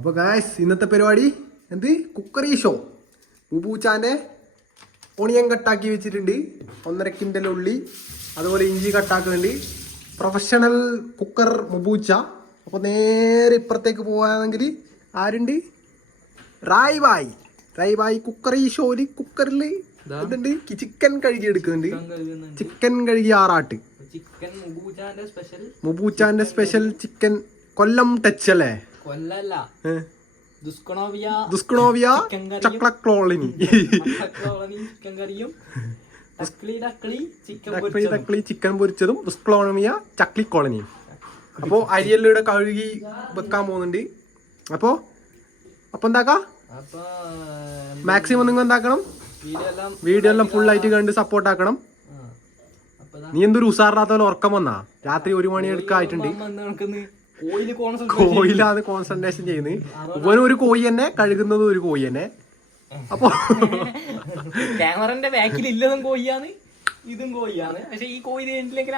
അപ്പോൾ ഗായ്സ് ഇന്നത്തെ പരിപാടി എന്ത് കുക്കറി ഷോ. മുബൂച്ചാൻ്റെ ഒണിയൻ കട്ടാക്കി വെച്ചിട്ടുണ്ട്, 1.5 കിൻഡൽ ഉള്ളി, അതുപോലെ ഇഞ്ചി കട്ടാക്കുന്നുണ്ട്. Professional cooker മുബൂച്ച. അപ്പോൾ നേരെ ഇപ്പുറത്തേക്ക് പോകാണെങ്കിൽ ആരുണ്ട്? റായ് കുക്കറി ഷോയിൽ കുക്കറിൽ ഇതുണ്ട്, ചിക്കൻ കഴുകി എടുക്കുന്നുണ്ട്. ചിക്കൻ കഴുകി ആറാട്ട്, മുബൂച്ചാൻ്റെ സ്പെഷ്യൽ ചിക്കൻ. കൊല്ലം ടച്ച് അല്ലേ? ദുസ്കണോവിയ ചക്ലക്ലോളിനി. ചിക്കൻ പൊരിച്ചതും ദുസ്കണോവിയ ചക്ലി കോളനിയും. അപ്പോൾ അരിയെല്ലാം കഴുകി വെക്കാൻ പോകുന്നുണ്ട്. അപ്പോൾ എന്താക്കാം, മാക്സിമം നിങ്ങൾ എന്താക്കണം, വീഡിയോ എല്ലാം ഫുൾ ആയിട്ട് കണ്ട് സപ്പോർട്ട് ആക്കണം. നീ എന്തൊരു ഉസാറില്ലാത്ത പോലെ ഉറക്കം വന്നാ? രാത്രി 1 മണി എടുക്കായിട്ടുണ്ട്. കോയിലാണ് കോൺസെൻട്രേഷൻ ചെയ്യുന്നത്. ഇവനും ഒരു കോയി തന്നെ, കഴുകുന്നതും ഒരു കോയി തന്നെ. അപ്പൊ ക്യാമറന്റെ ബാക്കിൽ ഇല്ലതും കോയിയാണ്, ഇതും കോയിയാണ്. പക്ഷെ ഈ കോയി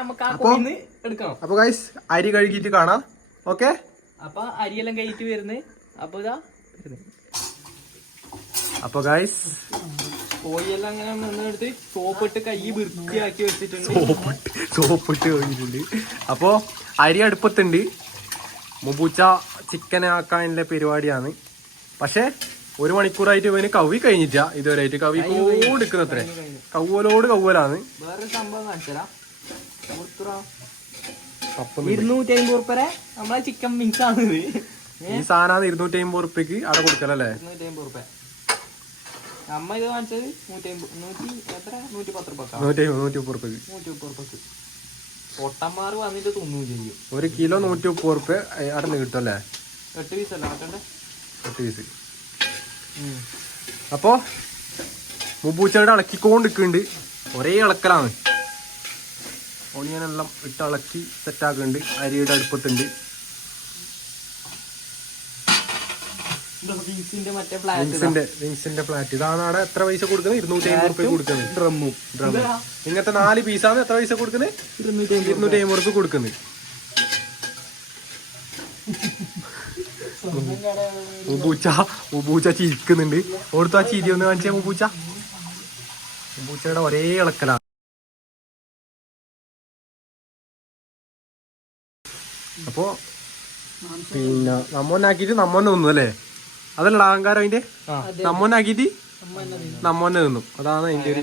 നമുക്ക് ആ കോയിന്ന് എടുക്കണം. അപ്പൊ ഗൈസ് അരി കഴുകിയിട്ട് കാണാം. ഓക്കെ, അപ്പൊ അരിയെല്ലാം കഴിയിട്ട് വരുന്നത്. അപ്പൊ ഇതാ അപ്പൊ ഗൈസ് കോയിയെല്ലാം അങ്ങനെ നിന്നെടുത്ത് സോപ്പിട്ട് കൈ വൃത്തിയാക്കി വെച്ചിട്ടുണ്ട്. സോപ്പിട്ട് കഴിഞ്ഞിട്ടുണ്ട്. അപ്പൊ അരി അടുപ്പത്തുണ്ട്. മുബൂച്ച ചിക്കൻ ആക്കാനുള്ള പരിപാടിയാണ്. പക്ഷെ 1 മണിക്കൂറായിട്ട് ഇവന് കവി കഴിഞ്ഞിട്ടാ ഇതുവരെയായിട്ട്. കവി എടുക്കുന്നത്രേ, കവ്വലാണ്. വേറൊരു സംഭവം കാണിച്ചാ, 250 ഉറുപ്പിക നമ്മളെ ചിക്കൻ മിക്സ് ആണ്. ഈ സാധനം 250 ഉറുപ്പിക്ക് അവിടെ കൊടുക്കലല്ലേ? 250 ഉറുപ്പിക. അമ്മ ഇത് കാണിച്ചത് 130 ഉറുപ്പിക്ക്. പൊട്ടന്മാർ വന്നിട്ട് തിന്നും ചെയ്യും. 1 കിലോ 130 ഉറുപ്പിക അവിടെ നിന്ന് കിട്ടും അല്ലേ? 8 പീസല്ല മാറ്റണ്ടേ? 8 പീസ്. അപ്പോ മുബൂച്ചയുടെ ഇളക്കിക്കൊണ്ടിരിക്കുന്നുണ്ട്. ഒരേ ഇളക്കലാണ്. ഓണിയനെല്ലാം ഇട്ട് ഇളക്കി സെറ്റാക്കുന്നുണ്ട്. അരിയുടെ അടുപ്പത്തുണ്ട്. വിങ്സിന്റെ ഫ്ലാറ്റ് ഇതാണ്. അവിടെ എത്ര പൈസ കൊടുക്കുന്നത്? 250 ഉറുപ്പിക കൊടുക്കുന്നത്. ഡ്രമ്മും ഇങ്ങനത്തെ 4 പീസാണ് എത്ര പൈസ കൊടുക്കുന്നത്? 250 ഉറുപ്പിക കൊടുക്കുന്നത്. മുബൂച്ച ചിരിക്കുന്നുണ്ട്. ഓർത്ത് ആ ചിരി ഒന്ന് കാണിച്ചാ. മുബൂച്ചയുടെ ഒരേ ഇളക്കലാണ്. അപ്പോ പിന്നെ നമ്മൊന്നാക്കിട്ട് നമ്മന്നെ തിന്നു അല്ലേ? അതല്ല അഹങ്കാരം അതിന്റെ. നമ്മൊന്നാക്കിട്ട് നമ്മന്നെ തിന്നും. അതാണ് അതിന്റെ ഒരു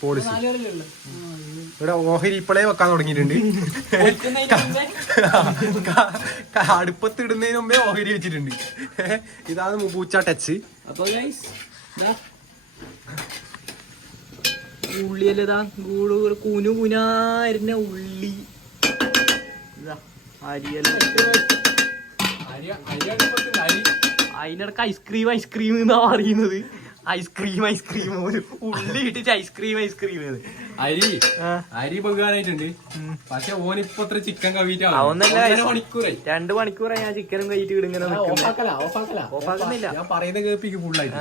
പോളിസി. ഇവിടെ ഓഹരി ഇപ്പോഴേ വെക്കാൻ തുടങ്ങിയിട്ടുണ്ട്. അടുപ്പത്ത് ഇടുന്നതിന് മുമ്പേ ഓഹരി വെച്ചിട്ടുണ്ട്. ഇതാണ് മുബൂച്ച ടച്ച്. അപ്പൊ ഉള്ളിയല്ലതാ കുനായിരുന്ന ഉള്ളി. അതിനിടക്ക് ഐസ്ക്രീം എന്നാ പറയുന്നത്. ഐസ്ക്രീം ഉള്ളി ഇട്ടിട്ട് ഐസ്ക്രീം. അരി പൊങ്ങാനായിട്ടുണ്ട്. പക്ഷെ ഓനിപ്പോ ചിക്കൻ കവിയിട്ട് 2 മണിക്കൂറായി ഞാൻ ചിക്കനും കഴിയിട്ട് ഇടുങ്ങനെ ഓഫാക്കുന്നില്ല. ഞാൻ പറയുന്ന കേൾപ്പിക്ക് ഫുള്ളായിട്ട്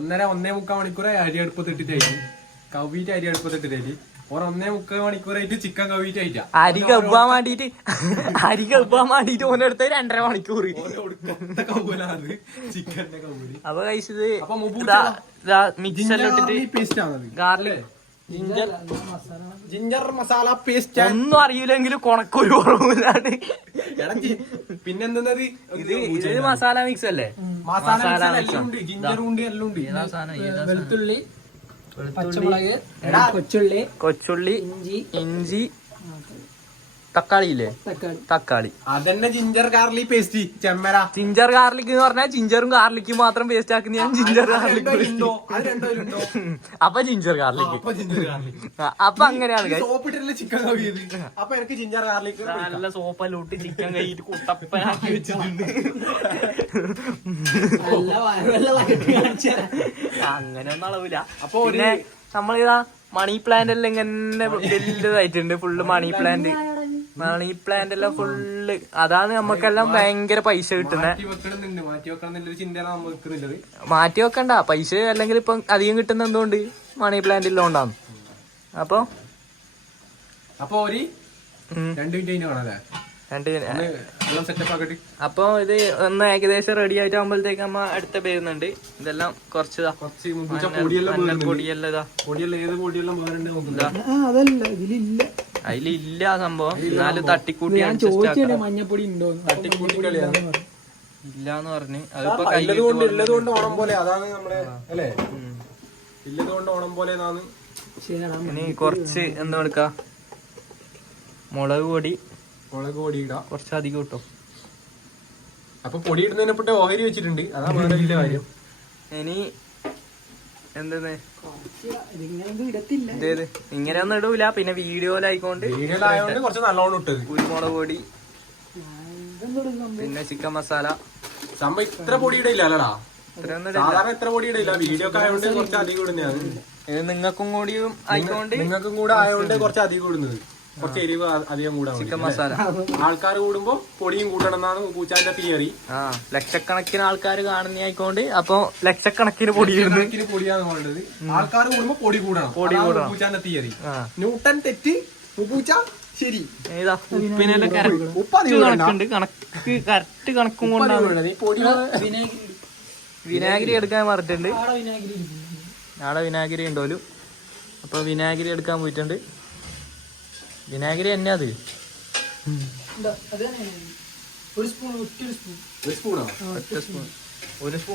1.5 മണിക്കൂറായി അരി അടുപ്പത്തിട്ടിട്ടായിരിക്കും. കവിയിട്ട് അരി അടുപ്പത്തിട്ടിട്ടായി 1.5 മണിക്കൂറായിട്ട് ചിക്കൻ കവിയിട്ടായിട്ടാ. അരി കవ్വാൻ വേണ്ടിട്ട് ഓനെടുത്ത 2.5 മണിക്കൂർ. അപ്പൊ കഴിച്ചത് മിക്സെല്ലാം ഇട്ടിട്ട് ഗാർലിക് ജിഞ്ചർ മസാല പേസ്റ്റ്. ഒന്നും അറിയില്ലെങ്കിലും കൊണക്കൊരു കുറവില്ലാണ്ട്. പിന്നെന്താ ഇത് മസാല മിക്സ് അല്ലേ? മസാല ജിഞ്ചറും ഉണ്ട്, എല്ലാം ഉണ്ട്. വെളുത്തുള്ളി, പച്ചമുളക്, കൊച്ചുള്ളി, ഇഞ്ചി, തക്കാളി ഇല്ലേ? തക്കാളി. അതന്നെ ginger garlic paste. Ginger garlic എന്ന് പറഞ്ഞാൽ ജിഞ്ചറും ഗാർലിക്കും മാത്രം പേസ്റ്റ് ആക്കുന്ന ഞാൻ ജിഞ്ചർ ഗാർലിക്. അപ്പൊ ജിഞ്ചർ ഗാർലിക്. അപ്പൊ അങ്ങനെയാണ് ചിക്കൻ നല്ല സോപ്പെല്ലാം ഇട്ട് ചിക്കൻ കഴിയിട്ട് കുട്ടപ്പനാക്കി വെച്ചിട്ടുണ്ട്. അങ്ങനെ ഒന്നും അളവില്ല. അപ്പൊ പിന്നെ നമ്മളിതാ മണി പ്ലാന്റ് എല്ലാം ഇങ്ങനെ വലുതായിട്ടുണ്ട്. ഫുള്ള് മണി പ്ലാന്റ് എല്ലാം ഫുള്ള്. അതാണ് നമ്മക്കെല്ലാം ഭയങ്കര പൈസ കിട്ടുന്നത്. മാറ്റി വെക്കണ്ട പൈസ. അല്ലെങ്കിൽ ഇപ്പൊ അധികം കിട്ടുന്ന എന്തുകൊണ്ട്? മണി പ്ലാന്റ് ഇല്ലോണ്ടാണ്. അപ്പൊ 2 മിനിറ്റ് സെറ്റപ്പ് ആക്കട്ടെ. അപ്പൊ ഇത് ഒന്ന് ഏകദേശം റെഡി ആയിട്ട് ആകുമ്പോഴത്തേക്ക് നമ്മ അടുത്ത പേരുന്നുണ്ട്. ഇതെല്ലാം കുറച്ചതാ പൊടിയെല്ലാം ഇതാ അതിലില്ല സംഭവം. എന്നാലും തട്ടിക്കൂട്ടി മഞ്ഞപ്പൊടി ഉണ്ടോ ഇല്ലാന്ന് പറഞ്ഞ് ഇല്ലതുകൊണ്ട് ഓണം പോലെ അതാണ് നമ്മള് അല്ലേ, ഇല്ലതുകൊണ്ട് ഓണം പോലെ. ഇനി കുറച്ച് എന്താ എടുക്ക, മുളക് പൊടി ഇടാം കുറച്ച് അധികം കിട്ടും. അപ്പൊ പൊടി ഇടുന്നതിനെപ്പെട്ട് ഓഹരി വെച്ചിട്ടുണ്ട്, അതാ വേറെ വലിയ കാര്യം. ഇനി എന്തെന്ന് ഇതേത് ഇങ്ങനെയൊന്നും ഇടൂല, പിന്നെ വീഡിയോയിലായിക്കൊണ്ട് കുറച്ച് നല്ലോണം ഇട്ടത് കുരുമുളക് പൊടി പിന്നെ ചിക്കൻ മസാല. സംഭവം ഇത്ര പൊടി ഇടയില്ല അല്ലടാ, സാധാരണ ഇത്ര പൊടി ഇടയില്ല. വീഡിയോ ഒക്കെ ആയതുകൊണ്ട് കുറച്ച് അധികം ഇടുന്നതാണ്. ഇത് നിങ്ങൾക്കും കൂടിയും ആയിക്കൊണ്ട് നിങ്ങൾക്കും കൂടെ ആയതുകൊണ്ട് കുറച്ച് അധികം ഇടുന്നത്, കുറച്ച് എരിവ് അധികം കൂടാ. ചിക്കൻ മസാല ആൾക്കാർ കൂടുമ്പോ പൊടിയും കൂട്ടണം എന്നാണ് പൂച്ചാന്റെ തിയറി. ലക്ഷക്കണക്കിന് ആൾക്കാർ കാണുന്ന ആയിക്കൊണ്ട് അപ്പൊ ലക്ഷക്കണക്കിന് പൊടി പൊടിയാണ് വേണ്ടത്. ആൾക്കാർ കൂടുമ്പോ പൊടി കൂടണം, പൂച്ചാന്റെ തിയറി. ന്യൂട്ടൺ തെറ്റ്, പൂച്ച ശരി. ഉപ്പിനെല്ലാം കണക്കുണ്ട്, കറക്റ്റ് കണക്കും കൊണ്ടാണ്. വിനാഗിരി എടുക്കാൻ പറഞ്ഞിട്ടുണ്ട്, നാളെ വിനാഗിരി ഉണ്ടോലും. അപ്പൊ വിനാഗിരി എടുക്കാൻ പോയിട്ടുണ്ട്. വിനാഗിരി തന്നെ അത് ഒരു സ്പൂൺ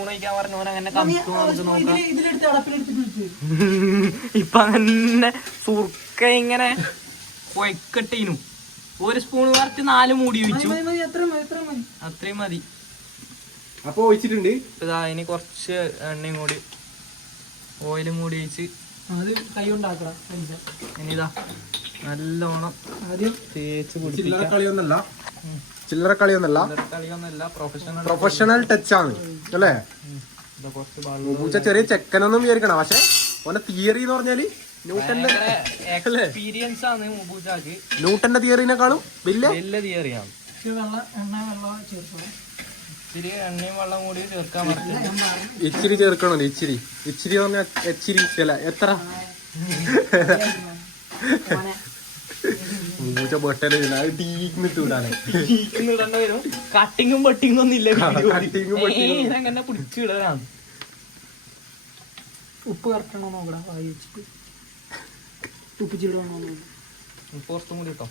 കഴിക്കാൻ പറഞ്ഞു. അങ്ങനെ ഇപ്പൊ അങ്ങനെ സുർക്ക ഇങ്ങനെ കൊയ്ക്കട്ടീനും ഒരു സ്പൂൺ കുറച്ച് 4 മൂടി ഒഴിച്ചു, അത്രയും മതി. അപ്പൊ ഒഴിച്ചിട്ടുണ്ട്. ഇതാ ഇനി കുറച്ച് എണ്ണയും കൂടി ഓയിലും കൂടി ഒഴിച്ച് ഇനിതാ നല്ലോണം തേച്ച് ചില്ലറ കളിയൊന്നല്ല, പ്രൊഫഷണൽ ടച്ച് ആണ് അല്ലേ. പൂച്ച ചെറിയ ചെക്കനൊന്നും വിചാരിക്കണം, പക്ഷെ ഓന്റെ തിയറി എന്ന് പറഞ്ഞാല് എക്സ്പീരിയൻസ് ആണ് മുബൂച്ചാക്ക്. ന്യൂട്ടന്റെ തിയറിനെക്കാളും വലിയ തിയറിയാണ്. ഇച്ചിരി എണ്ണയും വെള്ളം കൂടി ചേർക്കാൻ പറഞ്ഞു. ഇച്ചിരി ചേർക്കണല്ലോ, ഇച്ചിരി ഇച്ചിരി പറഞ്ഞാൽ ഇച്ചിരി ചില എത്ര പൂച്ച ബട്ടല് കട്ടിങ്ങും ബട്ടിങ്ങും ഒന്നും ഇല്ല, അങ്ങനെ പിടിച്ചിടാനാണ്. ഉപ്പ് കറക്കണോ നോക്കടാ, വായി വെച്ചിട്ട് ഉപ്പിച്ചിടണോ പുറത്തും കൂടി കിട്ടോ.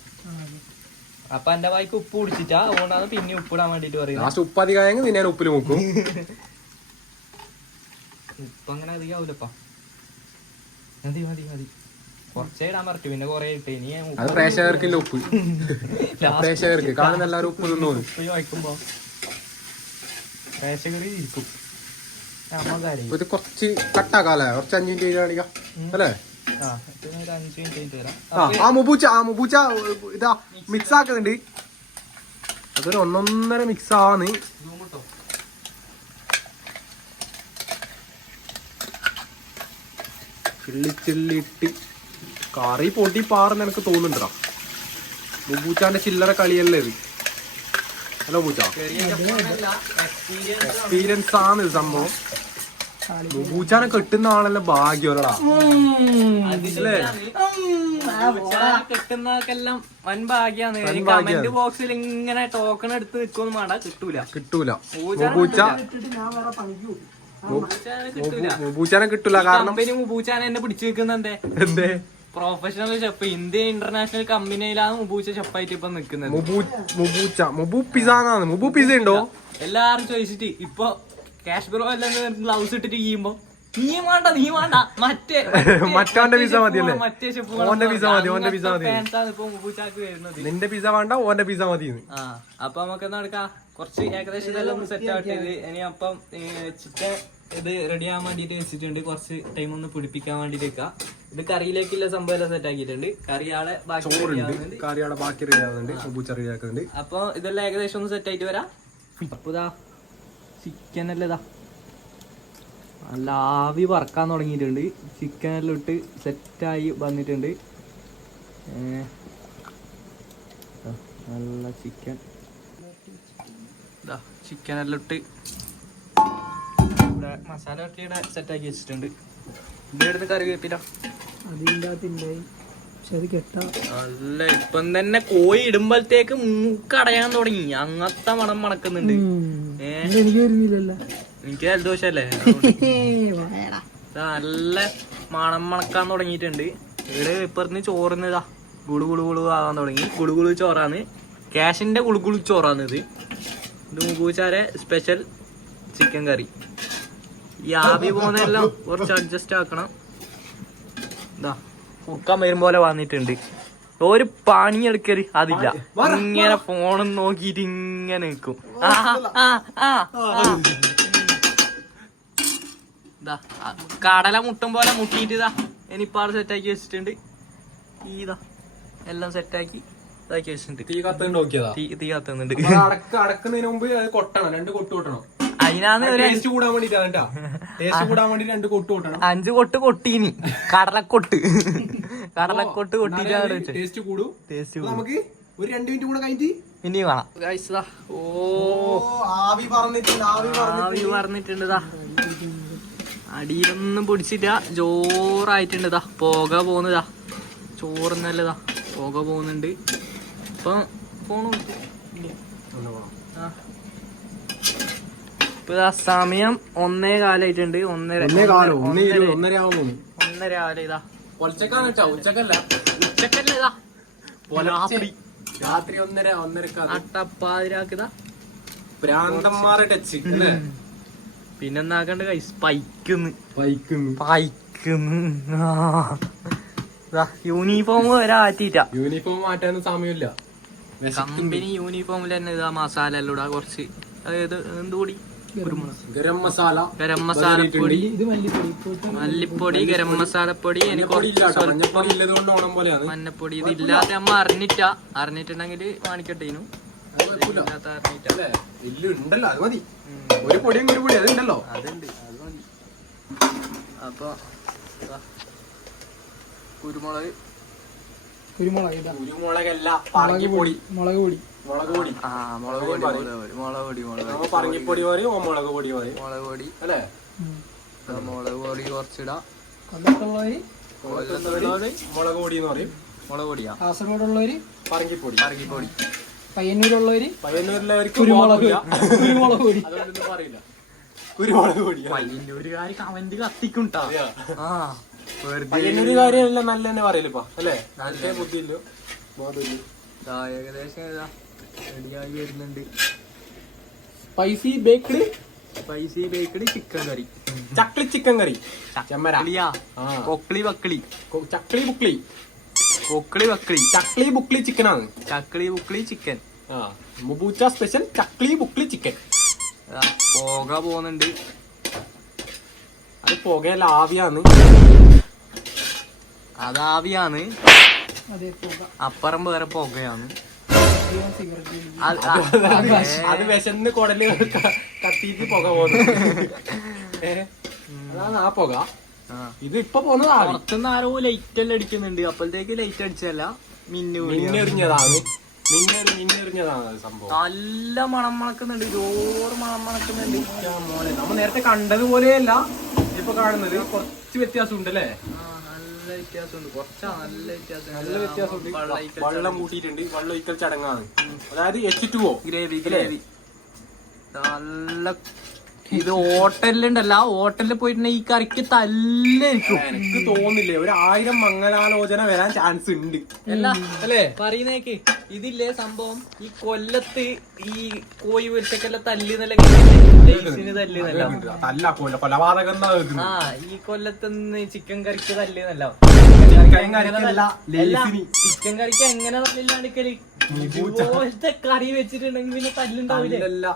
അപ്പൊ എന്റെ വായിക്ക് ഉപ്പ് പിടിച്ചിട്ടാ, അതുകൊണ്ടാണ് പിന്നെ ഉപ്പിടാൻ വേണ്ടിട്ട് പറയുന്നത്. ഉപ്പ് അധികമായെങ്കിൽ ഞാൻ ഉപ്പിൽ നോക്കും. ഉപ്പ് അങ്ങനെ അധികം ആവൂലപ്പാ, മതി മതി മതി. കുറച്ചേ ഇടാൻ പറ്റൂ, പിന്നെ കൊറേ ഇട്ട്. ഇനി പ്രേക്ഷകർക്കില്ല ഉപ്പ്, പ്രേക്ഷകർക്ക് കാണുന്ന എല്ലാവരും ഉപ്പ് തിന്നു. ഉപ്പ് വയ്ക്കുമ്പോ പ്രേക്ഷകർ ഇരിക്കും. ഇത് കുറച്ച് കട്ടാക്കാല്ലേ, കുറച്ച് 5 മിനിറ്റ് കാണിക്കാം അല്ലേ. ആ മുബൂച്ച ഇതാ മിക്സ് ആക്കുന്നുണ്ട്. അതൊരു 1.5 മിക്സ് ആണ്. ചില്ലിട്ട് കറി പൊട്ടി പാറെന്ന് എനിക്ക് തോന്നുന്നുണ്ടാ. മുബൂച്ചാന്റെ ചില്ലറ കളിയല്ലേ ഇത്. ഹലോ പൂച്ച, എക്സ്പീരിയൻസ് ആണ് ഇത് സംഭവം. മുബൂച്ചാനെ കെട്ടുന്ന ആളല്ലേ ഭാഗ്യമല്ലടാ. കിട്ടുന്നതൊക്കെല്ലാം വൻ ഭാഗ്യാണ്. കമന്റ് ബോക്സിൽ ഇങ്ങനെ ടോക്കൺ എടുത്ത് നിൽക്കൊന്നും വേണ്ട, കിട്ടൂല. മുബൂച്ചാനെ കിട്ടൂല, കാരണം മുബൂച്ചാനെ എന്നെ പിടിച്ചു നിൽക്കുന്നുണ്ടേ. എന്തേ? പ്രൊഫഷണൽ ഷെഫ്, ഇന്ത്യൻ ഇന്റർനാഷണൽ കമ്പനിയിലാണ് മുബൂച്ച ഷെഫായിട്ട് ഇപ്പൊ നിൽക്കുന്നത്. മുബു പിസ ഉണ്ടോ എല്ലാരും ചോദിച്ചിട്ട് ഇപ്പൊ ക്യാഷ് ബ്രോ എല്ലാം ഗ്ലൗസ് ഇട്ടിട്ട് ചെയ്യുമ്പോ നീ വേണ്ട മറ്റവന്റെ പിസ മതിയല്ലേ, മറ്റേ ഷെഫ് ഇപ്പൊ മുബൂച്ചാക്ക് വരുന്നത്. നിന്റെ പിസ വേണ്ട, ഓന്റെ പിസ മതി. അപ്പൊ നമുക്ക് നടക്കാം. കുറച്ച് ഏകദേശം ഇതെല്ലാം ഒന്ന് സെറ്റ് ആക്കിയത്. ഇനി അപ്പം ചിക്കൻ ഇത് റെഡി ആവാൻ വേണ്ടിട്ട് വെച്ചിട്ടുണ്ട്. കുറച്ച് ടൈം ഒന്ന് പിടിപ്പിക്കാൻ വേണ്ടിട്ട് വെക്കാം. ഇത് കറിയിലേക്കുള്ള സംഭവം എല്ലാം സെറ്റ് ആക്കിയിട്ടുണ്ട്. കറിയാളെ ബാക്കി റെഡി ആവുന്നുണ്ട്. അപ്പൊ ഇതെല്ലാം ഏകദേശം ഒന്ന് സെറ്റ് ആയിട്ട് വരാം. അപ്പൊ ഇതാ ചിക്കൻ എല്ലാം ഇതാ നല്ല ആവി പറക്കാൻ തുടങ്ങിയിട്ടുണ്ട്. ചിക്കൻ എല്ലാം ഇട്ട് സെറ്റായി വന്നിട്ടുണ്ട്. നല്ല ചിക്കൻ എല്ലാം ഇട്ട് ഇവിടെ മസാല കട്ടിയുടെ സെറ്റാക്കി വെച്ചിട്ടുണ്ട്. ഇവിടെ കറി വേപ്പില അതിൻ്റെ പക്ഷെ അത് കെട്ടാ അല്ല ഇപ്പം തന്നെ കോഴി ഇടുമ്പോഴത്തേക്ക് മൂക്കടയാൻ തുടങ്ങി, അങ്ങനത്തെ മണം മണക്കുന്നുണ്ട്. എനിക്ക് വരുന്നില്ലല്ലോ. എനിക്ക് ജലദോഷല്ലേ, നല്ല മണം മണക്കാൻ തുടങ്ങിയിട്ടുണ്ട്. ഇവിടെ ഇപ്പറന്ന് ചോറുന്നതാ ഗുളു ഗുളു ഗുളു ആവാൻ തുടങ്ങി. ഗുളു ഗുളു ചോറാണ്, ക്യാഷിന്റെ ഗുളു ഗുളു ചോറാണ് ഇത്. ഇത് മുബൂച്ചാരെ സ്പെഷ്യൽ ചിക്കൻ കറി. ഈ ആവി പോകുന്നതെല്ലാം കുറച്ച് അഡ്ജസ്റ്റ് ആക്കണം. ഇതാ കുക്കാൻ വരും പോലെ വന്നിട്ടുണ്ട്. ഒരു പണിയെടുക്കല് അതില്ല, ഇങ്ങനെ ഫോണും നോക്കിയിട്ട് ഇങ്ങനെ നിൽക്കും. ഇതാ കടല മുട്ടും പോലെ മുട്ടിയിട്ട് ഇതാ ഇനിയിപ്പാട് സെറ്റാക്കി വെച്ചിട്ടുണ്ട്. ഇതാ എല്ലാം സെറ്റാക്കി ഇതാക്കി വെച്ചിട്ടുണ്ട്. തീ കത്തുണ്ട് നോക്കിയതാ, തീ കത്തുന്നുണ്ട്. അടക്കുന്നതിന് മുമ്പ് അത് കൊട്ടണം, 2 കൊട്ട് കൊട്ടണം. അതിനാണ് ടേസ്റ്റ് കൂടാൻ വേണ്ടിട്ടാണ്, ടേസ്റ്റ് കൂടാൻ വേണ്ടി 2 കൊട്ട് കൊട്ടണം. 5 കൊട്ട് കൊട്ടീനി, കടലക്കൊട്ട് കൊട്ടിട്ടാണ് ടേസ്റ്റ് കൂടും. നമുക്ക് ഒരു 2 മിനിറ്റ് കൂടെ കഴിഞ്ഞിട്ട് ഇനി വേണം. ഓ ആവി പറഞ്ഞിട്ടുണ്ട്, ആവി പറഞ്ഞിട്ടുണ്ട്. ഇതാ അടിയിലൊന്നും പിടിച്ചില്ല, ജോറായിട്ടുണ്ട്. ഇതാ പുക പോകുന്നതാ, ചോറുന്നല്ലതാ പുക പോകുന്നുണ്ട്. ഇപ്പൊ ഫോൺ ഇപ്പൊ സമയം 1:15 1:30 ആവല്ലേ. ഇതാ ഉച്ചക്കല്ല ഉച്ചക്കല്ലേ, ഇതാ രാത്രി 1:30 അട്ടപ്പാതിരാക്കിതാ ഭ്രാന്തന്മാരെ ടച്ച് അല്ലേ. പിന്നെന്നാക്കണ്ട് കൈ സ്പൈക്കുന്നു. യൂണിഫോം വരെ മാറ്റിട്ട, യൂണിഫോം മാറ്റാനും സമയമില്ല. കമ്പനി യൂണിഫോമിൽ തന്നെ ഇതാ മസാല എല്ലാം ഇടാ കുറച്ച്. അതായത് എന്തുകൂടി ഗരം മസാല പൊടി, ഇത് മല്ലിപ്പൊടി, മല്ലിപ്പൊടി, ഗരം മസാലപ്പൊടി, മഞ്ഞപ്പൊടി. ഇത് ഇല്ലാതെ അമ്മ അറിഞ്ഞിട്ടുണ്ടെങ്കിൽ കാണിക്കട്ടേനു. ഉണ്ടല്ലോ, അത് മതി. ഒരു പൊടിയും ഒരു പൊടി അതുണ്ടല്ലോ, അതുണ്ട്, അത് മതി. അപ്പൊ കുരുമുളകല്ല പറങ്കിപ്പൊടി, മുളക് പൊടി, മുളക് പൊടി, മുളക് പൊടി പറങ്കിപ്പൊടി പറയും, മുളക് പൊടി പറയും. മുളക് പൊടി അല്ലേ, മുളക് പൊടി കുറച്ചിടാം. കൊല്ലത്തുള്ളവര് മുളക് പൊടി എന്ന് പറയും. മുളക് പൊടിയാ. കാസർഗോഡുള്ളവര് പറങ്കിപ്പൊടി. പയ്യന്നൂരുള്ളവര് പയ്യന്നൂരിലവർക്ക് കുരുമുളക് പൊടി. അതുകൊണ്ടൊന്നും പറയില്ല, കുരുമുളക് പൊടി. പയ്യന്നൂരുകാര് കമന്റ് കത്തിക്കുണ്ടാ. പയ്യന്നൂരുകാരെല്ലാം നല്ല തന്നെ പറയലിപ്പോ അല്ലേ, നല്ല ബുദ്ധിയില്ലോ ബോധമില്ല. ഏകദേശം റെഡിയായി വരുന്നുണ്ട്. സ്പൈസി ബേക്ക്ഡ് ചിക്കൻ കറി, ചക്ലി ചിക്കൻ കറി, ചെമ്മരാ, കൊക്കളി ബക്കളി, ചക്ലി ബുക്ലി, ചക്ലി ബുക്ലി ചിക്കനാണ്. ചക്കളി ബുക്കളി ചിക്കൻ, മുബൂച്ച സ്പെഷ്യൽ ചക്ലി ബുക്ലി ചിക്കൻ. പോക പോകുന്നുണ്ട്. അത് പുകയല്ല, ആവിയാണ്. അതാവിയാണ്, അപ്പുറം വേറെ പുകയാണ്. അത് വിശന്ന് കുടല് കത്തിയിട്ട് പുക പോകുന്നത്, അതാണ് ആ പുക. ഇത് ഇപ്പൊ പോകുന്നത് പുറത്തുനിന്ന് ആരോ ലൈറ്റ് എല്ലാം അടിക്കുന്നുണ്ട്. അപ്പോഴത്തേക്ക് ലൈറ്റ് അടിച്ചല്ല, മിന്നെറിഞ്ഞതാണ് സംഭവം. നല്ല മണം മണക്കുന്നുണ്ട്, ജോറ് മണം മണക്കുന്നുണ്ട്. നമ്മ നേരത്തെ കണ്ടതുപോലെയല്ല ഇപ്പൊ കാണുന്നത്, കുറച്ച് വ്യത്യാസം ഉണ്ട് അല്ലേ. നല്ല വ്യത്യാസമുണ്ട്, നല്ല വ്യത്യാസമുണ്ട്. വെള്ളം കൂട്ടിയിട്ടുണ്ട്, വെള്ളം ഒഴിക്കൽ ചടങ്ങാണ്. അതായത് H2O ഗ്രേവി. നല്ല ഇത് ഹോട്ടലിലുണ്ടല്ല, ഹോട്ടലിൽ പോയിട്ടുണ്ടെങ്കിൽ ഈ കറിക്ക് തല്ലായിരിക്കും. എനിക്ക് തോന്നില്ലേ 1000 മംഗലാലോചന വരാൻ ചാൻസ് ഉണ്ട് അല്ലേ പറയുന്നേക്ക്. ഇതില്ലേ സംഭവം, ഈ കൊല്ലത്ത് ഈ കോഴി പൊരിച്ചക്കെല്ലാം തല്ലുന്നല്ല, കൊലപാതകം. ഈ കൊല്ലത്തുനിന്ന് ചിക്കൻ കറിക്ക് തല്ലുന്നല്ല. ചിക്കൻ കറിക്ക് എങ്ങനെ തല്ലില്ലാണ്ടിക്കല്, ഇതുപോലത്തെ കറി വെച്ചിട്ടുണ്ടെങ്കിൽ പിന്നെ തല്ലുണ്ടാവില്ല.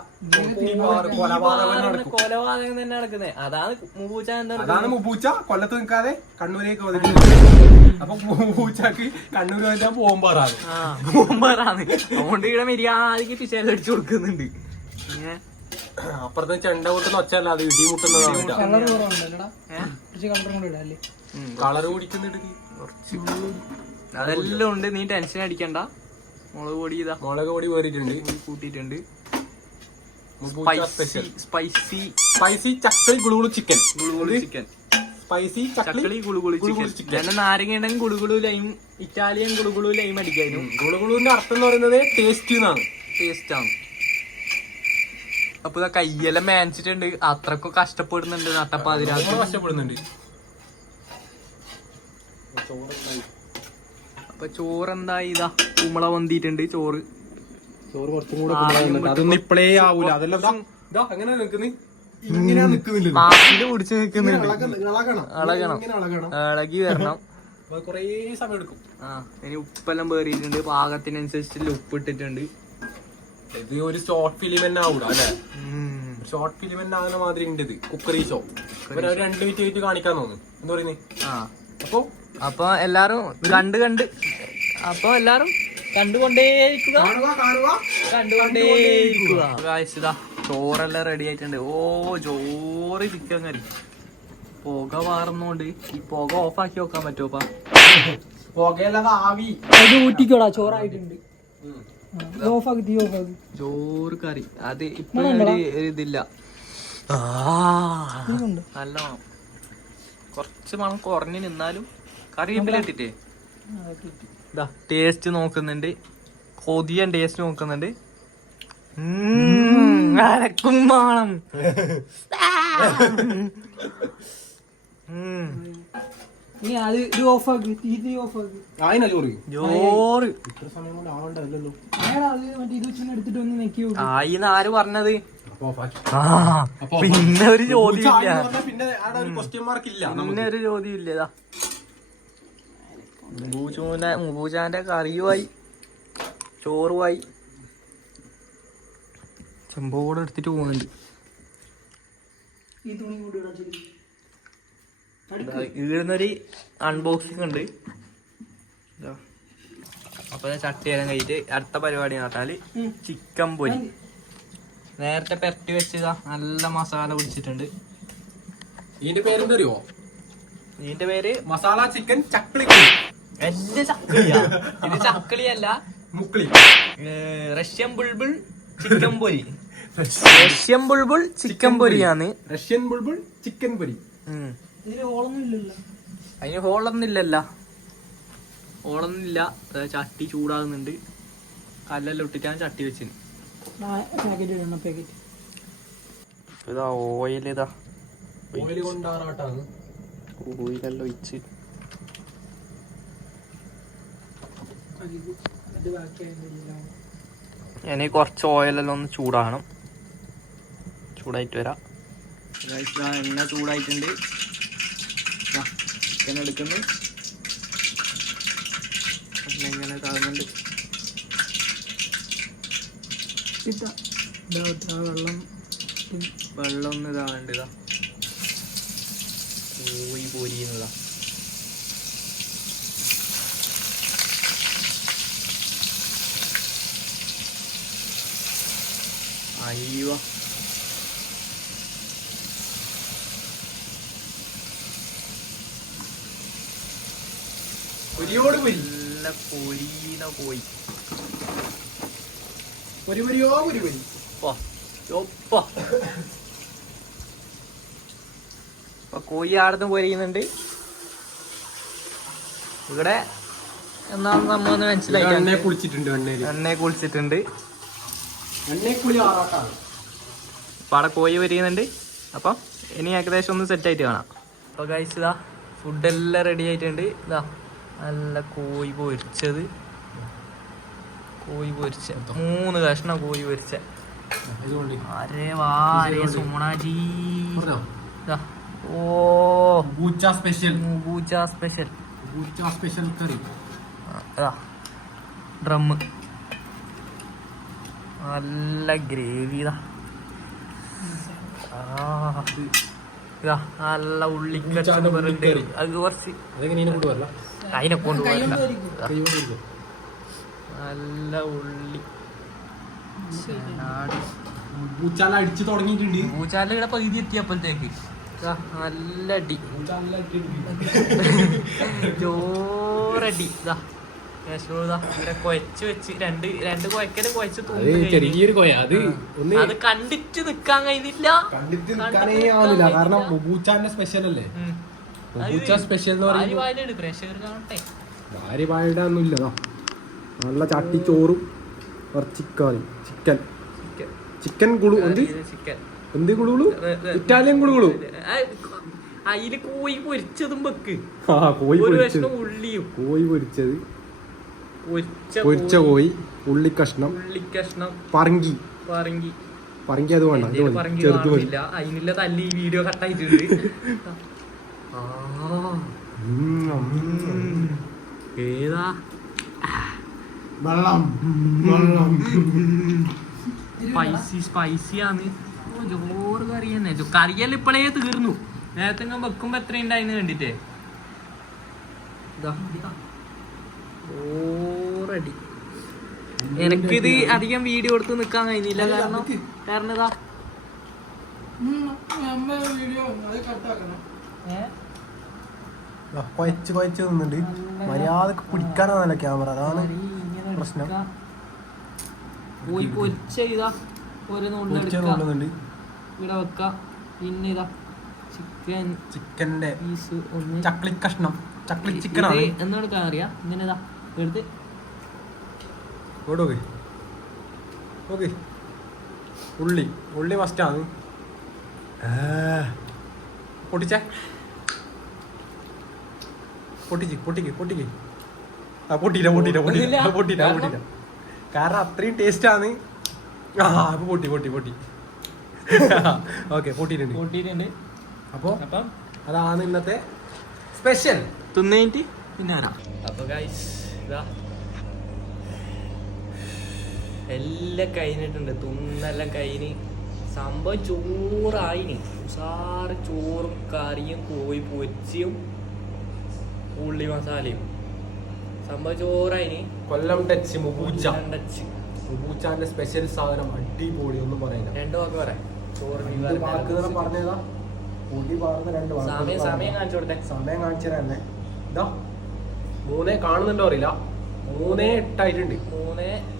കൊലപാതകം തന്നെ നടക്കുന്നത്. അതാണ് മുബൂച്ച. അതാണ് മുബൂച്ച കൊല്ലത്ത് നിൽക്കാതെ കണ്ണൂരേക്ക് വന്നിട്ട്. അപ്പൊ മുബൂച്ചക്ക് കണ്ണൂർ വന്നിട്ട് പോകുമ്പോറാണ്. അതുകൊണ്ട് ഇവിടെ മര്യാദക്ക് പിശേലടിച്ചു കൊടുക്കുന്നുണ്ട്. അപ്പുറത്തെ ചെണ്ട കൂട്ടുന്ന ഒച്ചല്ല, അത് ഇടി മുട്ടുന്നതാണ്. കളർ കുടിക്കുന്നുണ്ട്, അതെല്ലാം ഉണ്ട്. നീ ടെൻഷൻ അടിക്കണ്ട. മുളക് പൊടി വേറിയിട്ടുണ്ട്, കൂട്ടിയിട്ടുണ്ട്. സ്പൈസി ചക്ലി ഗുളുഗുളു ചിക്കൻ. സ്പൈസി ചക്ലി ചക്കളി ഗുളുഗുളു ഗുളുഗുളു ചിക്കൻ. ഞാൻ നാരങ്ങ ഉണ്ടെങ്കിൽ ഗുളുഗുളു ലൈം, ഇറ്റാലിയൻ ഗുളുഗുളു ലൈം അടിക്കായിരുന്നു. ഗുളുഗുളുവിന്റെ അർത്ഥം എന്ന് പറയുന്നത് ടേസ്റ്റ് എന്നാണ്. ടേസ്റ്റ് ആണ്. അപ്പൊ കയ്യെല്ലാം മേനിച്ചിട്ടുണ്ട്. അത്രക്കും കഷ്ടപ്പെടുന്നുണ്ട് നട്ടപ്പാതിരാത്രി. കഷ്ടപ്പെടുന്നുണ്ട്. അപ്പൊ ചോറ് എന്തായി? ഇതാ കുമ്പള വന്നിട്ടുണ്ട്. ചോറ് കുറച്ചും കൂടെ അതൊന്നും ഇപ്പളേ ആവൂല. അതെല്ലാം അങ്ങനെ നിൽക്കുന്നു. ഇങ്ങനെ നിൽക്കുന്നില്ല, മാസില് പിടിച്ച് നിൽക്കുന്നുണ്ട്. ഇളകണം. ഇളകി വരണം. കൊറേ സമയം എടുക്കും. ഇനി ഉപ്പെല്ലാം പേറിയിട്ടുണ്ട്. പാകത്തിനനുസരിച്ച് ഉപ്പ് ഇട്ടിട്ടുണ്ട്. ഇത് ഒരു ഷോർട്ട് ഫിലിം തന്നെ ആവൂല അല്ലെ? ഷോർട്ട് ഫിലിം തന്നെ ആകുന്ന മാതിരി ഉണ്ട് ഇത്. കുക്കറി ഷോ 2 മിനിറ്റ് ആയിട്ട് കാണിക്കാൻ തോന്നുന്നു. എന്താ പറയുന്നത്? അപ്പൊ എല്ലാരും കണ്ടുകൊണ്ടേയിരിക്കുക. ചോറെല്ലാം റെഡി ആയിട്ടുണ്ട്. ചോറ് ചിക്കൻ കറി. പുക വാർന്നോണ്ട് ഈ പുക ഓഫാക്കി വെക്കാൻ പറ്റുമോ? പുകയല്ലാതെ ആവി അത് ഊറ്റിക്കോടാ. ചോറായിട്ടുണ്ട്. ചോറ് കറി അത് ഇപ്പൊ ഇതില്ല. നല്ല മണം. കുറച്ച് മണം കുറഞ്ഞു നിന്നാലും കറിവേപ്പില ഇട്ടിട്ടേ ടേസ്റ്റ് നോക്കുന്നുണ്ട്. കൊതിയൻ ടേസ്റ്റ് നോക്കുന്നുണ്ട്. അരക്കും വേണം. ചോറ് ആയിന്ന് ആര് പറഞ്ഞത്? പിന്നെ ഒരു ചോദ്യമില്ല. പിന്നെ ഒരു ചോദ്യമില്ല. മുബൂജാന്റെ കറിയുമായി ചോറുമായി ചെമ്പോടെ എടുത്തിട്ട് പോകുന്നുണ്ട്. ഇവിടുന്നൊരു അൺബോക്സിംഗ് ഉണ്ട്. അപ്പൊ ചട്ടി എല്ലാം കഴിഞ്ഞിട്ട് അടുത്ത പരിപാടി നട്ടാല് ചിക്കൻ പൊരി. നേരത്തെ പെരട്ടി വെച്ചതാ നല്ല മസാല പിടിച്ചിട്ടുണ്ട്. ഇതിന്റെ പേരെന്തറിയോ? ഇതിന്റെ പേര് മസാല ചിക്കൻ ചക്ലി. എന്റെ ചക്കളിയാ ഇത്. ചക്കളിയല്ല, മുക്കളി. റഷ്യൻ ബുൾബുൾ ചിക്കൻ പൊരി. റഷ്യൻ ബുൾബുൾ ചിക്കൻ പൊരിയാന്ന്. റഷ്യൻ ബുൾബുൾ ചിക്കൻ പൊരി. അതിന് ഹോളൊന്നുമില്ലല്ല. ഹോളൊന്നുമില്ല. ചട്ടി ചൂടാകുന്നുണ്ട്. കല്ലെല്ലാം ഇട്ടിട്ടാണ് ചട്ടി വെച്ചിന്. ഇതാ ഓയിൽ. ഇതാ ഓയിൽ കൊണ്ടാറാട്ടാണ്. ഓയിലെല്ലാം ഒഴിച്ച് ഇനി കുറച്ച് ഓയിലെല്ലാം ഒന്ന് ചൂടാകണം. ചൂടായിട്ട് വരാം. എണ്ണ ചൂടായിട്ടുണ്ട്. ചിക്കൻ എടുക്കുന്നു. ഇങ്ങനെ കാണുന്നുണ്ട്. വെള്ളം ഒന്ന് ഇതാവേണ്ടതാ. കോഴി പൊരിയുന്നതാ. അയ്യോ പൊരിയോട് പൊരി. നല്ല പൊരിയുന്ന കോഴി. പൊരി പൊരിയോ പൊരി പൊരി. കോഴി ആടുന്ന് പൊരിയുന്നുണ്ട്. ഇവിടെ എന്നാന്ന് നമ്മൊന്ന് മനസ്സിലായി. എണ്ണയെ കുളിച്ചിട്ടുണ്ട്. എണ്ണയെ കുളിച്ചിട്ടുണ്ട്. എണ്ണയെക്കുളി ആറാട്ടാണ്. അപ്പൊ അവിടെ കോഴി പൊരിയുന്നുണ്ട്. അപ്പം ഇനി ഏകദേശം ഒന്ന് സെറ്റ് ആയിട്ട് കാണാം. അപ്പൊ ഗൈസ് ഇതാ ഫുഡെല്ലാം റെഡി ആയിട്ടുണ്ട്. ഇതാ നല്ല കോഴി പൊരിച്ചത്. 3 കഷ്ണം കോഴി പൊരിച്ച. അരേ വാ സുമണാജി. സ്പെഷ്യൽ കറി. ഡ്രമ്മ് നല്ല ഗ്രേവി. നല്ല ഉള്ളിക്കച്ചാണ് പറഞ്ഞിട്ട് അത് കുറച്ച് അതിനെ കൊണ്ടുപോകണ്ട. നല്ല ഉള്ളി അടിച്ചു തുടങ്ങിയിട്ടുണ്ട്. പൂച്ചാല ഇവിടെ പകുതി എത്തിയപ്പോഴത്തേക്ക് നല്ല അടി. ചോറടി. ഇവിടെ കുഴച്ച് വെച്ച് രണ്ട് കുഴക്കല് കുഴച്ച് ചെറിയൊരു കൊയ. അത് കണ്ടിട്ട് നിക്കാൻ കഴിയുന്നില്ല. കാരണം മുബൂച്ചാന്റെ സ്പെഷ്യൽ അല്ലേ. സ്പെഷ്യൽ എന്ന് പറയുമ്പോൾ പ്രേക്ഷകർ കാണട്ടെ. ഭാര്യ പായുടെ ഒന്നും ഇല്ലതാ. നല്ല ചട്ടിച്ചോറും ചിക്കൻ ചിക്കൻ കുളു എന്ത് എന്ത് കുളുകുളു ഇറ്റാലിയൻ കുളുകുളു. അതില് കോഴി പൊരിച്ചതും വെക്ക്. കോഴി ഒരു പൊരിച്ചത്, കഷ്ണം ഉള്ളിയും കോഴി പൊരിച്ചത്, പൊരിച്ച കോഴി, ഉള്ളിക്കഷ്ണം, പറങ്കി പറങ്കി പറങ്കി അത് വേണ്ട, ഇത് മതി, പറങ്കി ചെറുത് മതി. കാണുന്നില്ല. അതിനുള്ള തല്ലി ഈ വീഡിയോ കട്ടായിട്ടുണ്ട്. ഏതാ സ്പൈസി ആണ്. ചോറ് കറി തന്നെ. കറിയെല്ലാം ഇപ്പളേ തീർന്നു. നേരത്തെ ഞാൻ വെക്കുമ്പോ എത്ര ഉണ്ടായിന്ന് കണ്ടിട്ടേ. ഓറടി എനിക്കിത് അധികം വീഡിയോ എടുത്ത് നിക്കാൻ കഴിഞ്ഞില്ല. കാരണം ഇതാ കുഴച്ച് നിന്നുണ്ട്. മര്യാദക്ക് പിടിക്കാനാണല്ലോ ക്യാമറ, അതാണ് പ്രശ്നം. പോയി പൊരിച്ച ഇതാ ഓരോന്നുണ്ട് ഇവിടെ വെക്ക. പിന്നെ ഇതാ ചിക്കന്റെ പീസ് ഒന്ന് ചക്ലി കഷ്ണം, ചക്ലി ചിക്കൻ ആണ് എന്നെടുക്കാൻ അറിയാം. ഇങ്ങനെ ഇതാ എടുത്ത് ഓക്കെ. ഉള്ളി മസ്റ്റാണ്. പൊട്ടിച്ചേ, പൊട്ടിക്ക്. പൊട്ടിയില്ല. കാരണം അത്രയും ടേസ്റ്റ് ആണ്. പൊട്ടി ഓക്കെ, പൊട്ടിയിട്ടുണ്ട്. അപ്പൊ അതാണ് ഇന്നത്തെ സ്പെഷ്യൽ. തിന്നിട്ട് പിന്നെ വരാം. അപ്പൊ ഗൈസ് ഇതാ എല്ലാം കഴിഞ്ഞിട്ടുണ്ട്. തുന്നെല്ലാം കഴിഞ്ഞ് സംഭവം ചോറായിന്. ഉസാറ് ചോറും കറിയും കോഴി പൊരിച്ചും ഉള്ളി മസാലയും സംഭവം ചോറായിന്. കൊല്ലം ടച്ച് മുബൂച്ചാന്റെ സ്പെഷ്യൽ സാധനം അടിപൊളി, ഒന്നും പറയാനില്ല. രണ്ടു വാക്ക് പറയാം. പറഞ്ഞതാ പൊടി പറഞ്ഞ രണ്ട് സമയം കാണിച്ചു കൊടുത്തേ. സമയം കാണിച്ചു തന്നെ. ഇതാ 3 കാണുന്നുണ്ടോ അറിയില്ല, 3:08 ആയിട്ടുണ്ട്.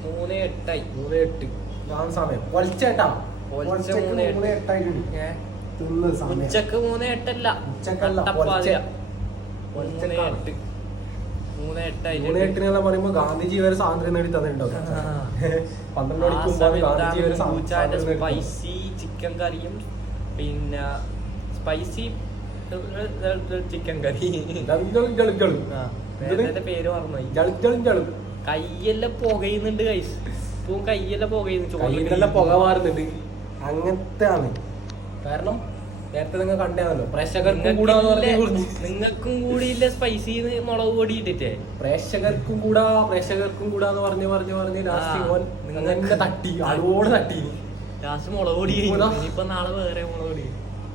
3:08 ഇതാണ് സമയം. പൊളിച്ചേട്ടാ, 3:08 ആയിട്ടുണ്ട്. ഉച്ചക്ക് 3:08 അല്ല, 3:08 പറയുമ്പോ ഗാന്ധിജി വരെ സ്വാതന്ത്ര്യം നേടി തന്നിട്ടുണ്ടോ? 12 മണിക്ക് മുമ്പാണ് ഗാന്ധിജി വരെ സ്പൈസി ചിക്കൻ കറിയും പിന്നെ സ്പൈസി ചിക്കൻ കറി. പേര് മറന്നു. കയ്യെല്ലാം പുകയുന്നുണ്ട് ഗൈസ്. ഇപ്പൊ കയ്യെല്ലാം പുകയുന്നു, പുക മാറുന്നുണ്ട്. അങ്ങനത്തെ ആണ്. കാരണം നേരത്തെ നിങ്ങൾ കണ്ടാണല്ലോ, പ്രേക്ഷകർക്കും നിങ്ങൾക്കും കൂടിയില്ല സ്പൈസി മുളക് പൊടി ഇട്ടിട്ടേ. പ്രേക്ഷകർക്കും കൂടാന്ന് പറഞ്ഞ് ലാസ്റ്റ് തട്ടി, അതോട് തട്ടി. ലാസ്റ്റ് മുളക് പൊടി. ഇപ്പൊ നാളെ വേറെ മുളക് പൊടി.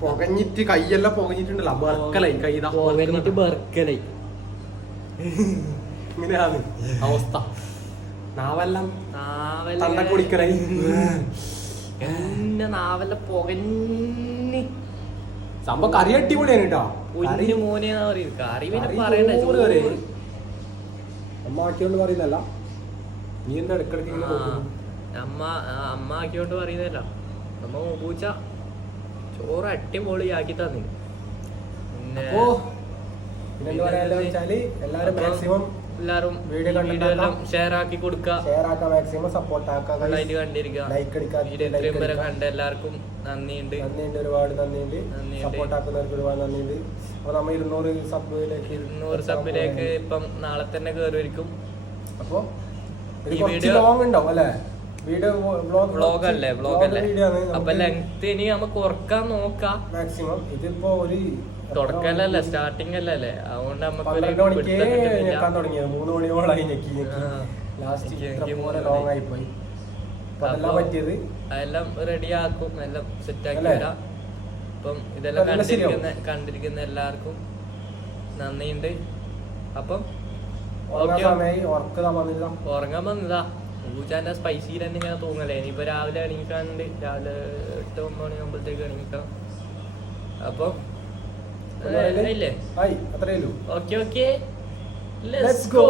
പുകഞ്ഞിട്ട് കൈയെല്ലാം പുകഞ്ഞിട്ടുണ്ടല്ലോ, ബർക്കലായി കൈതാ പുകഞ്ഞിട്ട് ബർക്കലായി. ഇങ്ങനെയാണ് അവസ്ഥ. നാവെല്ലാം തണ്ടക്കുടിക്കലായി. എന്നെ നാവെല്ലാം പുകഞ്ഞ് സംഭവം കറി അടിപൊളിയാണ് കേട്ടോ. കുഞ്ഞു മോനെന്നാ പറയുന്നത്. കറി പിന്നെ പറയണ്ട. അമ്മ ആക്കിയോണ്ട് പറയുന്നല്ല, നീ എന്താ ഇടക്കിടക്ക് അമ്മ ആക്കിയോണ്ട് പറയുന്നതല്ല. നമ്മ പൂച്ച ചോറ് അടിപൊളി ആക്കി തന്നി. പിന്നെ എല്ലാരും മാക്സിമം എല്ലാരും വീഡിയോ എല്ലാം ഷെയർ ആക്കി കൊടുക്കുക, മാക്സിമം സപ്പോർട്ട് ആക്കുക, കണ്ടിരിക്കുക. ഇത്രയും പേരെ കണ്ട എല്ലാവർക്കും നന്ദിയുണ്ട്, ഒരുപാട് നന്ദിയുണ്ട്. സപ്പോർട്ട് ആക്കുന്നവർക്ക് ഒരുപാട് നന്ദിയുണ്ട്. അപ്പൊ നമ്മ 200 സബിലേക്ക് ഇപ്പം നാളെ തന്നെ കയറുമായിരിക്കും. അപ്പൊ ലോങ് ഉണ്ടാവും അല്ലെ വീഡിയോ? വ്ളോഗ് അല്ലേ? അപ്പൊ ലെങ്ത് ഇനി നമുക്ക് കുറക്കാൻ നോക്കാം മാക്സിമം. ഇതിപ്പോ ഒരു തുടക്കല്ലേ, സ്റ്റാർട്ടിങ് അല്ലേ? അതുകൊണ്ട് നമുക്ക് 12 മണിക്ക് ഞെക്കാൻ തുടങ്ങിയത്, 3 മണിയോളായി ഞെക്കി ലോങ് ആയി പോയി. അതെല്ലാം റെഡി ആക്കും, എല്ലാം സെറ്റ് ആക്കി വരാം. അപ്പം ഇതെല്ലാം കണ്ടിരിക്കുന്ന എല്ലാവർക്കും നന്ദിയുണ്ട്. അപ്പം ഉറങ്ങാൻ വന്നതാ. പൂജാന്റെ സ്പൈസി തന്നെ ഞാൻ തോന്നലേ. ഇനിയിപ്പോ രാവിലെ എണീക്കാനുണ്ട്. രാവിലെ 8-9 മണിയാകുമ്പോഴത്തേക്ക് എണീക്കാം. അപ്പൊ ഇല്ലേ? അത്രയേ ഉള്ളൂ. Okay, let's go.